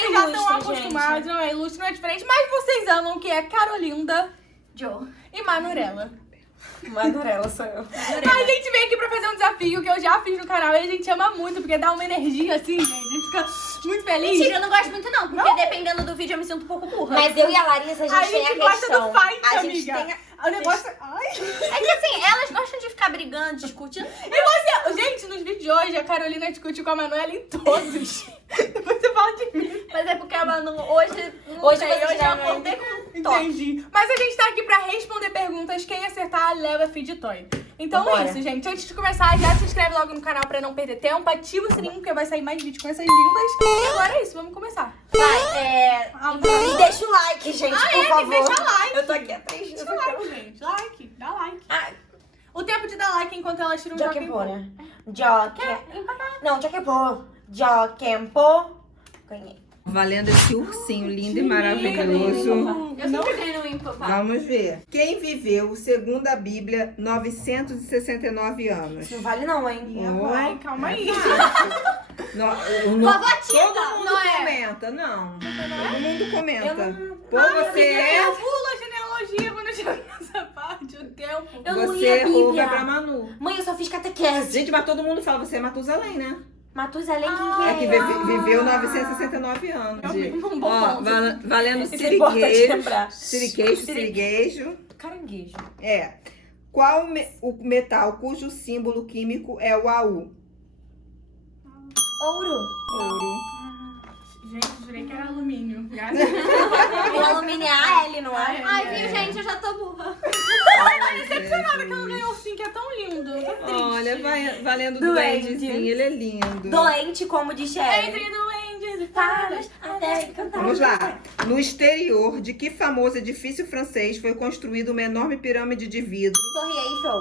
vocês já estão acostumados, não é ilustre, não é diferente, mas vocês amam que é Carolinda, Joe. e Manurela. Manurela sou eu. A gente veio aqui pra fazer um desafio que eu já fiz no canal e a gente ama muito, porque dá uma energia assim, gente. A gente fica muito feliz. Mentira, eu não gosto muito não, porque dependendo do vídeo eu me sinto um pouco burra. Mas eu e a Larissa, a gente tem a gosta questão. do fight, a amiga. gente tem a... O negócio... Ai. É que assim, elas gostam de ficar brigando, discutindo. E você... Gente, nos vídeos de hoje, a Carolina discute com a Manuela em todos. Depois você fala de mim. Mas é porque a Manu hoje não Hoje sei, você hoje já eu acordei com Entendi. Mas a gente tá aqui pra responder perguntas. Quem acertar, leva feed toy. Então Bora. é isso, gente. Antes de começar, já se inscreve logo no canal pra não perder tempo. Ativa o sininho, porque vai sair mais vídeos com essas lindas. E agora é isso, vamos começar. Vai, e deixa o like, gente, por favor. Deixa like. Eu tô aqui há 3 dias. Deixa like, gente. Like, dá like. Ah, O tempo de dar like enquanto elas tiram um já que joguinho. pô, né? Não, já que pô. Já que pô. Ganhei. Valendo esse ursinho lindo e maravilhoso. Eu sempre ganho no ímpar. Vamos ver. Quem viveu, segundo a Bíblia, 969 anos? Isso não vale não, hein? Ai, calma aí. Vovó Tita, Todo mundo não é? comenta, não. Todo mundo comenta. Eu não- Pô, você é... Eu pulo a genealogia quando chega nessa parte, o tempo. Eu não Você li a errou, Bíblia. vai pra Manu. Mãe, eu só fiz catequese. Gente, mas todo mundo fala, você é Matusalém, né? Matusalém, É que quem que é? viveu 969 anos. Um bom Ó, ponto. valendo Isso é importante siriguejo. lembrar. Siriguejo. Caranguejo. É. Qual o metal cujo símbolo químico é o AU? Ouro. Ouro. Gente, jurei que era alumínio. O alumínio é a L, não é? Ai, viu, gente, eu já tô burra. Decepcionada que ela ganhou sim, que é tão lindo. Tô triste. Olha, valendo o Doente. duendezinho, ele é lindo. Doente, como diz Sherry. Entre duendes e Fadas, fadas. até cantar. Vamos lá. No exterior de que famoso edifício francês foi construída uma enorme pirâmide de vidro? Torre Eiffel.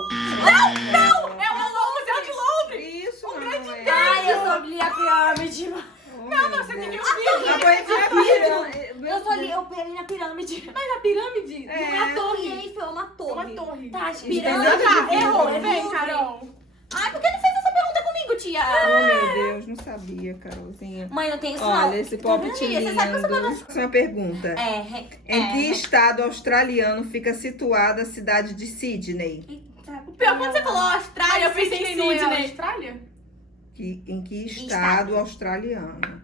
É o Museu de Louvre. Isso, Um não grande é. Ai, eu só li a pirâmide. Não, você tem que ouvir. Mas foi a pirâmide. Eu só li, eu peguei na pirâmide. Mas a pirâmide É. não é a Torre torre. Eiffel é uma É torre. uma torre. Tá, as Pirâmide. pirâmides. Ah, errou. Louvre. Vem, Carol. Ai, por que não fez essa pergunta comigo, tia? Oh, meu Deus, não sabia, Carolzinha. Mãe, não tem isso não. Olha, esse pop Você sabe que eu sou lindo. Essa é uma pergunta. Em que estado australiano fica situada a cidade de Sydney? Eita, Pior, quando você falou Austrália, eu pensei em não é Sydney. Austrália? Em que estado? estado australiano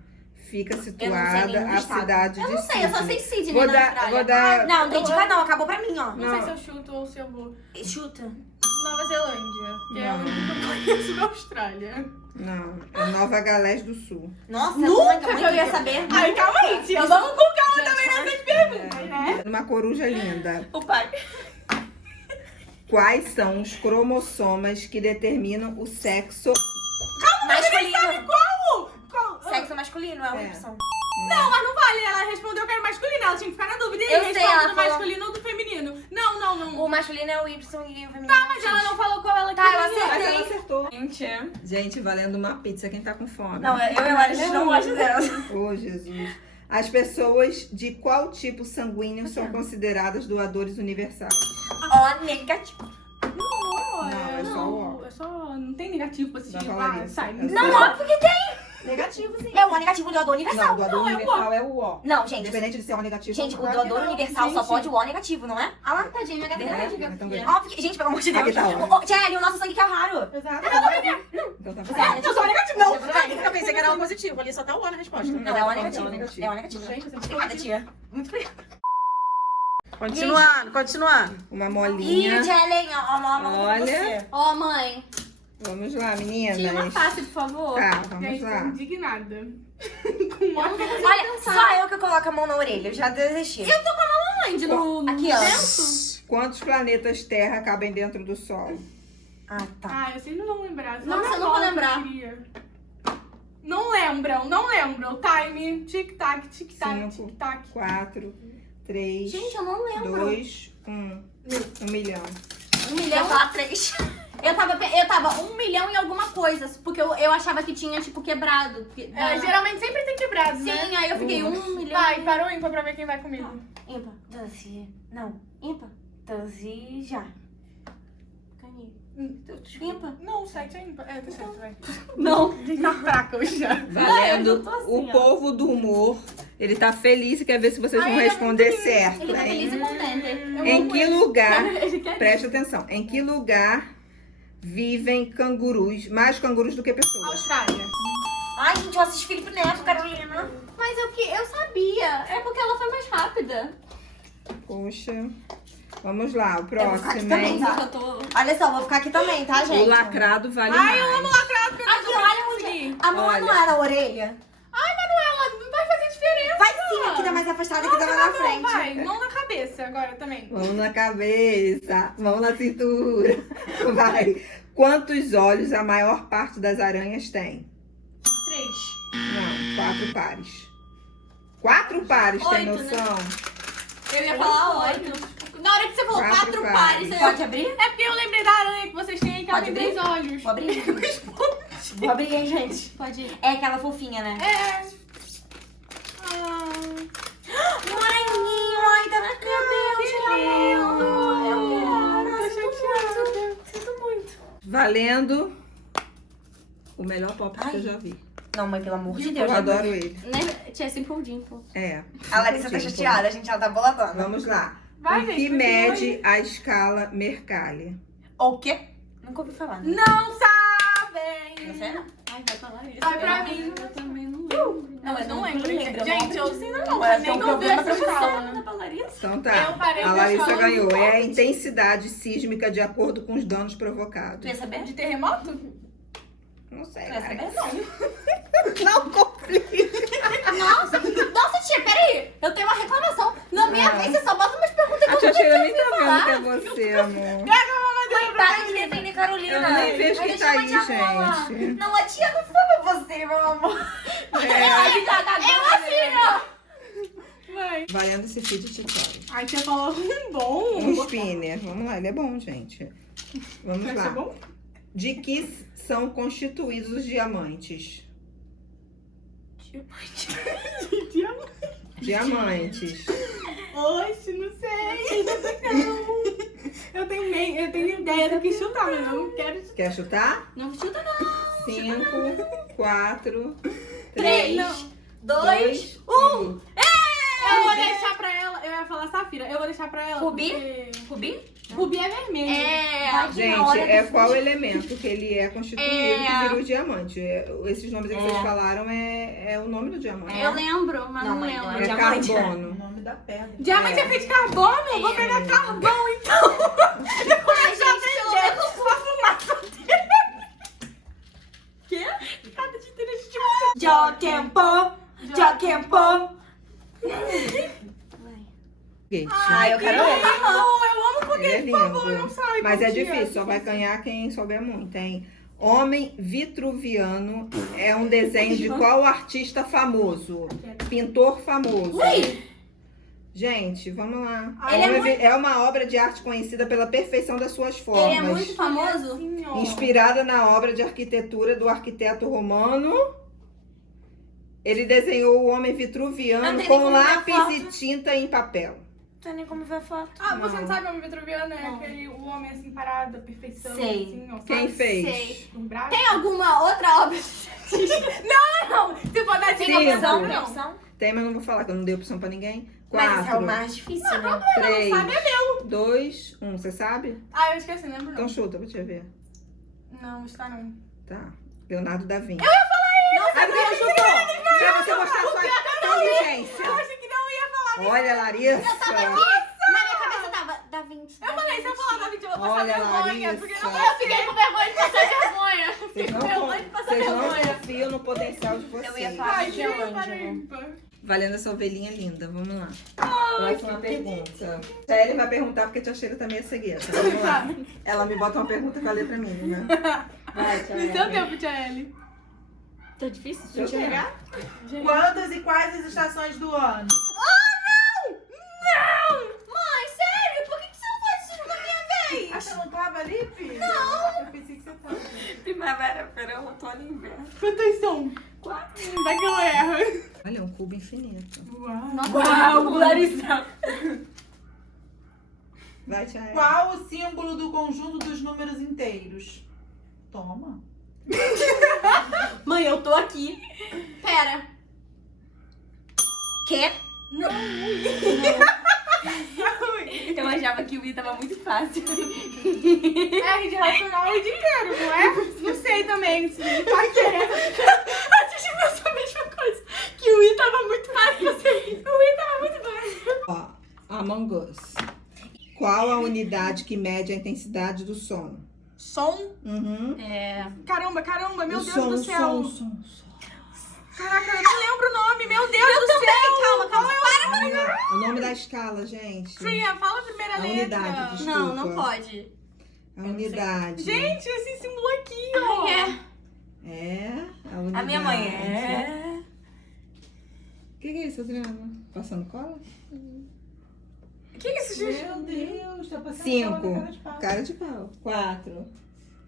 fica Eu não sei situada nenhum a estado. cidade Eu de não sei, eu só sei Sydney? Sydney Vou na dar, Austrália. vou dar. Não, tem dica não, acabou pra mim, ó. Não sei se eu chuto ou se eu vou. Chuta. Nova Zelândia, que é o Não. único que eu conheço da Austrália. Não, é Nova Galés do Sul. Nossa, Nunca que eu que eu ia saber. Ai, calma aí, tia. Vamos com calma também nessas perguntas, né? Uma coruja linda. O pai. Quais são os cromossomas que determinam o sexo? Masculino. Qual? Sexo masculino é a É. opção. Não, mas não vale. Ela respondeu que era masculino. Ela tinha que ficar na dúvida. E Eu aí, sei, respondeu ela do falou- masculino ou do feminino? Não. O masculino é o Y e o feminino. Tá, mas ela não falou qual ela Tá, queria. eu acertei. Mas ela acertou. Gente. Gente, valendo uma pizza. Quem tá com fome? Não, eu e a Larissa não gosto dela. Oh, Jesus. As pessoas de qual tipo sanguíneo são consideradas doadores universais? Ó, negativo. Não, é só o O. É só... Não tem negativo pra assistir. Da Vai, Larissa. sai. É Não, só- óbvio que tem. Negativo, sim. É o O negativo, o doador universal. Não, doador universal é o O. Não, gente. Independente de ser O negativo Gente, ou o não. doador universal só gente. pode o O negativo, não é? Ah lá, tadinha, minha gata É, é então vem. Óbvio que... Gente, pelo amor de Deus. Aqui tá ó. Ô, Jelly, o nosso sangue que é o raro. Exato. Então tá É, Eu sou O negativo. Não. Eu pensei que era o positivo, ali só tá o O na resposta. Não, é o É o negativo. negativo. É o negativo. Gente, você Obrigada, tia. Muito obrigada. Continuando. Uma Ih, molinha. Jelly, ó, ó, Olha. Ó, mãe, Vamos lá, tira uma meninas. face, por favor. Tá, vamos Gente, tô lá. indignada. Eu não tô conseguindo Olha, pensar. só eu que coloco a mão na orelha. Eu já desisti. Eu tô com a mão onde? No Aqui, ó. vento? Quantos planetas Terra cabem dentro do Sol? Ah, tá. Ah, vocês não vão lembrar. Só Nossa, na eu não vou bola que lembrar. eu queria. Não lembram. Time, tic-tac, tic-tac, 5, tic-tac. 4, 3, Gente, eu não lembro. 2, 1. 1 milhão. 1 milhão? falar 3. Eu tava 1 milhão e alguma coisa, porque eu achava que tinha, tipo, quebrado. É, geralmente sempre tem quebrado, Sim, né? aí eu fiquei 1 milhão. Vai, parou ímpar pra ver quem vai comigo. Ímpar, doze. Não, ímpar, doze, já. Ganhei. Ímpar. Não, 7 é ímpar. É, tá certo, vai. Não. Tá fraca hoje já. Valendo eu tô assim, o ó. povo do humor Ele tá feliz e quer ver se vocês vão responder certo, Ele tá feliz e hein? contente. Em que lugar, Ele quer preste atenção, em que lugar vivem cangurus, mais cangurus do que pessoas? Austrália. Ai, gente, eu assisto Felipe Neto, Carolina. Mas eu sabia. É porque ela foi mais rápida. Poxa. Vamos lá, o vou ficar aqui próximo, também, hein? tá? Olha só, vou ficar aqui também, tá, gente? O lacrado vale mais. Eu amo lacrado porque eu Aqui, olha onde... A mão não é na orelha? Ai, Manuela, não vai fazer diferença. Vai sim, aqui dá mais afastada, aqui dá mais na frente. Vai, mão na cabeça agora também. Mão na cabeça, mão na cintura. Vai. Quantos olhos a maior parte das aranhas tem? 3. Não, 4 pares. 4 pares, tem 8, né? noção? Eu ia falar 8. Na hora que você falou 4 4 pares, eu... Pode abrir? É porque eu lembrei da aranha que vocês têm aí, que ela Pode tem abrir? 3 olhos. Vou abrir. Vou abrir, hein, gente. Pode ir. É aquela fofinha, né? É. Um aranhinho, ai, tá na cama. Sinto muito. Valendo o melhor pop que eu já vi. Não, mãe, pelo amor de Eu Deus. adoro ele. Né? Tinha Simple Dimple. É. A Larissa tá chateada, gente. Ela tá boladona. Vamos lá. Vai, O gente, que continua mede a escala Mercalli? O quê? Nunca ouvi falar. Né? Não sabem. Não sei, não. Ai, vai falar isso. Vai pra mim. Eu também não lembro. Não, mas não não lembro. lembro, Gente, eu não. não, Mas nem tem tô problema vendo pra essa falar. escala. Então tá. Eu parei A pra Larissa falar ganhou. um É a pouco. intensidade sísmica de acordo com os danos Tu provocados. ia saber? De terremoto? Não sei, Tu ia cara. saber? Não. Não complica. Nossa, tia, peraí. Eu tenho uma reclamação. Na minha vez, você só bota umas perguntas que A eu tia não Sheila tenho nem tá vendo que é você, amor. Mãe, para de defender Carolina. Eu nem vejo Vai quem deixar tá a aí, tia falar. gente. Não, a tia não foi você, meu amor. Vai. Valendo esse feed de TikTok. Ai, você falou bom. Um spinner. Vamos lá, ele é bom, gente. Vamos Vai ser lá. bom? De que são constituídos os diamantes? Diamantes. Oxe, não sei. Não. Eu tenho ideia do que chutar, mas eu não quero chutar. Quer chutar? Não chuta, não. 5, 4, 3, 3, 2, 1. Eu vou deixar pra ela. Eu ia falar Safira. Eu vou deixar pra ela. Rubi? porque- Rubi? Rubi é vermelho. É. Gente, é qual elemento que ele é constituído que vira o diamante? Esses nomes aí que vocês falaram é o nome do diamante. Eu lembro, mas Não, não mãe, lembro. não É diamante. carbono. O nome da pedra. Diamante é feito de carbono? Eu vou pegar carvão, então. Ai, gente, pelo menos Uma fumaça dele. Quê? Cada de ter esse tipo de... Joquempo. Foguete. Ai, eu quero ver. Eu amo foguete, Ele é por favor, lindo. não sai. Mas é bom dia. difícil, só vai ganhar quem souber muito, hein? Homem vitruviano é um desenho de qual artista famoso? Pintor famoso. Gente, vamos lá. Ele É uma obra de arte conhecida pela perfeição das suas formas. Ele é muito famoso? Assim, ó. Inspirada na obra de arquitetura do arquiteto romano. Ele desenhou o homem Não vitruviano tem com nem como ver a lápis foto. e tinta em papel. Não sei nem como ver a foto. Ah, você Não. não sabe o homem vitruviano? É Não. aquele o homem assim parado, a perfeição. Sei. Assim, ó, Quem sabe? fez? Sei. Um braço. Tem alguma outra obra? Não, se for dar dica, Cinco. opção, Tem não. opção? Tem, mas não vou falar, que eu não dei opção pra ninguém. Mas esse é o 4, mais difícil, né? 3, sabe, é 2, 1. Você sabe? Ah, eu esqueci, lembro Então não. chuta pra te ver. Não, está não. Tá. Leonardo da Vinci. Nossa, Ah, você chutou! Pra você mostrar sua inteligência. eu achei que não ia falar. Olha, Larissa. Na minha cabeça tava Da Vinci. Eu falei, se eu falar da Vinci, eu vou passar Olha, vergonha. Larissa. Porque não Eu fiquei com vergonha de passar vergonha. Vocês não, vergonha de passar vocês não vergonha. confiam no potencial de Eu ia vocês. falar. Ai, Michelangelo. Michelangelo. Valendo essa ovelhinha linda. Vamos lá. Próxima pergunta. A Ellie vai perguntar porque a tia Sheila também é cegueta. Vamos lá. Ela me bota uma pergunta com a letra mínima. Vai, tia No seu Ellie. tempo, tia Ellie. Tá difícil de Seu tempo. enxergar? Quantas e quais as estações do ano? Mãe, sério? Por que você não faz isso na minha vez? Ah, você não tava ali, filho? Não. Eu pensei que você tava. Primavera, verão, outono e inverno. Quantas são? 4. Vai que eu erro. Olha, é um cubo infinito. Uau. Larissa. Vai, tia Ellie. Qual o símbolo do conjunto dos números inteiros? Toma. Mãe, eu tô aqui. Pera. Quê? Não, Eu achava que o I tava muito fácil. R de racional o dia inteiro, não é? Não sei também. Se não faz diferença. A gente pensou a mesma coisa. Que o I tava muito fácil. O I tava muito fácil. Ó, Among Us. Qual a unidade que mede a intensidade do sono? Som. Uhum. Caramba, meu O Deus som, do céu. som. Caraca, eu não lembro o nome, meu Deus do céu. Calma. O nome da escala, gente. Tria, fala a primeira A letra. unidade, desculpa. Não pode. A unidade. Gente, esse símbolo aqui, ó. É, a unidade. A minha mãe é. O que é isso, Adriana? Passando cola? O que é isso, gente? Meu Deus, tá passando 5. aquela cara de pau. Cara de pau. 4,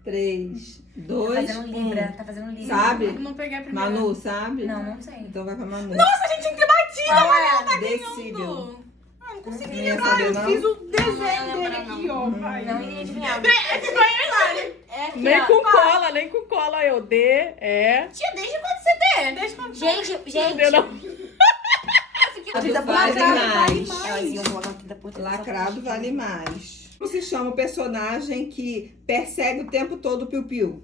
3, 2, Tá fazendo Libra. Tá fazendo Libra. Sabe? Eu não peguei a primeira. Manu, sabe? Não sei. Então vai pra Manu. Nossa, a gente tinha que ter batido. Qual é? Decíbel. Ah, não consegui Não ia lembrar. saber, Eu não? fiz o Não desenho ia dele lembrar, aqui, ó. Vai. Não iria adivinhar. Nem com cola, nem com cola eu. D, E. Tia, desde quando você tem? Deixa eu Gente. D não. Vale mais. Elas iam colocar 30 por 30. Lacrado vale mais. Como se chama o personagem que persegue o tempo todo o Piu-Piu?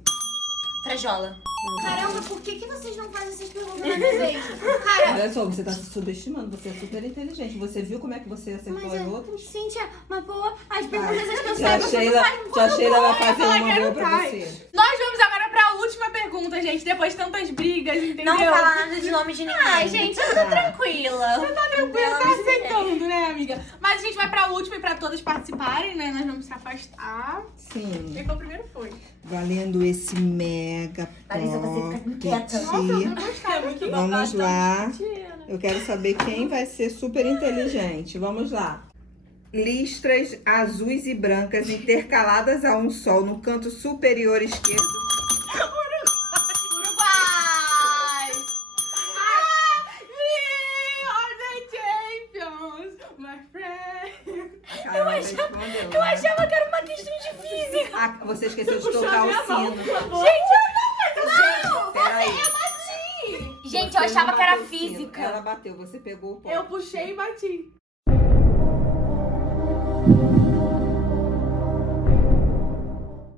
Frajola. Caramba, por que vocês não fazem essas perguntas na minha vez? Cara, Olha só, você tá se subestimando. Você é super inteligente. Você viu como é que você acertou Mas as outras? Cíntia, mas pô, as perguntas as que eu Tia saiba, você não faz Tia Sheila vai fazer falar uma que boa não pra faz. você. Nós vamos agora pra última pergunta, gente. Depois de tantas brigas, entendeu? Não fala nada de nome de ninguém. Ai, gente, eu tô tranquila. Você tá Tranquilo, tá aceitando, né, amiga? Mas a gente vai pra última e pra todas participarem, né? Nós vamos se afastar. Sim. Quem foi o primeiro foi. Valendo esse mega Larissa, você fica quieta. pocket. Vamos lá. Eu quero saber quem vai ser super inteligente. Vamos lá. Listras azuis e brancas intercaladas a um sol no canto superior esquerdo. Uruguai! We are the champions, my friend. Caramba, respondeu. Eu achava que era uma questão de física. Ah, você esqueceu de tocar o sino. Gente, Peraí. Gente, eu Você achava não que era bateu o sino. física. Ela bateu, você pegou o ponto. Eu puxei e bati.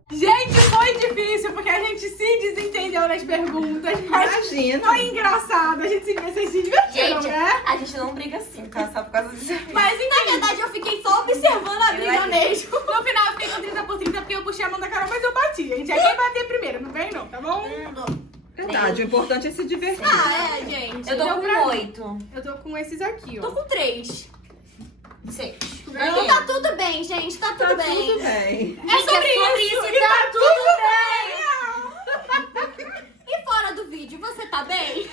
Gente, foi difícil porque a gente se desentendeu nas perguntas, mas Imagina. foi engraçado. A gente vocês se divertiram, Gente, né? a gente não briga assim, cara, só por causa disso. Mas Na verdade, eu fiquei só observando a briga mesmo. no final eu fiquei com 30 por 30 porque eu puxei a mão da Carol, mas eu bati. A gente é quem bater primeiro, não vem não, tá bom? Verdade, o importante é se divertir. Ah, é, gente. Eu tô Deu com pra- 8. Eu tô com esses aqui, ó. Tô com 3. 6. Ganhou. Tá tudo bem, gente, tá tudo bem. Tudo bem. É sobre isso e e tá tá tudo bem. E fora do vídeo, você tá bem?